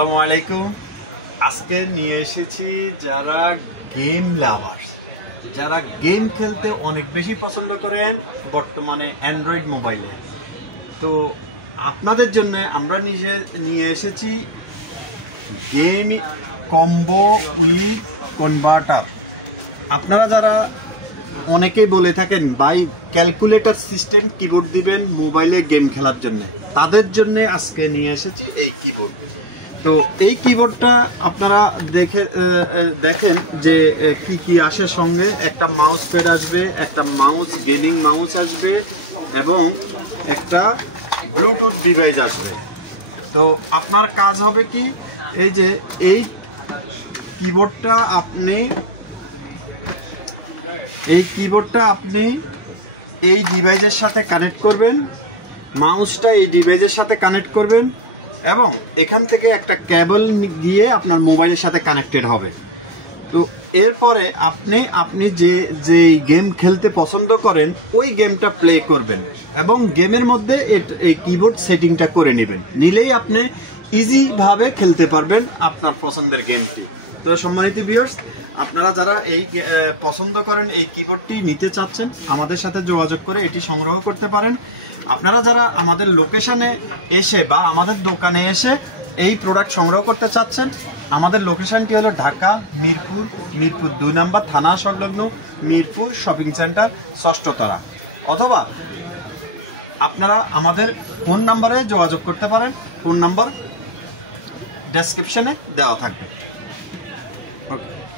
আসসালামু আলাইকুম। আজকে নিয়ে এসেছি যারা গেম লাভার্স, যারা গেম খেলতে অনেক বেশি পছন্দ করেন বর্তমানে অ্যান্ড্রয়েড মোবাইলে। তো আপনাদের জন্য আমরা নিয়ে এসেছি গেম কম্বো উইথ কনভার্টার। আপনারা যারা অনেকেই বলে থাকেন ভাই ক্যালকুলেটর সিস্টেম কিবোর্ড দিবেন মোবাইলে গেম খেলার জন্য, তাদের জন্য আজকে নিয়ে এসেছি এই কিবোর্ড। তো এই কিবোর্ডটা আপনারা দেখেন যে কি কি আসে সঙ্গে। একটা মাউস প্যাড আসবে, একটা গেমিং মাউস আসবে এবং একটা ব্লুটুথ ডিভাইস আসবে। তো আপনার কাজ হবে কি, এই যে এই কিবোর্ডটা আপনি এই ডিভাইসের সাথে কানেক্ট করবেন, মাউসটা এই ডিভাইসের সাথে কানেক্ট করবেন এবং এখান থেকে একটা কেবল গিয়ে আপনার মোবাইলের সাথে কানেক্টেড হবে। তো এরপরে আপনি যে গেম খেলতে পছন্দ করেন ওই গেমটা প্লে করবেন এবং গেমের মধ্যে এই কিবোর্ড সেটিংটা করে নেবেন। নিলেই আপনি ইজিভাবে খেলতে পারবেন আপনার পছন্দের গেমটি। তো সম্মানিত ভিউয়ার্স, আপনারা যারা এই পছন্দ করেন এই কিবোর্ডটি নিতে চাচ্ছেন আমাদের সাথে যোগাযোগ করে এটি সংগ্রহ করতে পারেন। আপনারা যারা আমাদের লোকেশনে এসে বা আমাদের দোকানে এসে এই প্রোডাক্ট সংগ্রহ করতে চাচ্ছেন, আমাদের লোকেশনটি হলো ঢাকা মিরপুর 2 নম্বর থানা সংলগ্ন মিরপুর শপিং সেন্টার 6ষ্ঠ তলা, অথবা আপনারা আমাদের ফোন নাম্বারে যোগাযোগ করতে পারেন। ফোন নাম্বার ডেসক্রিপশনে দেওয়া থাকবে। ওকে।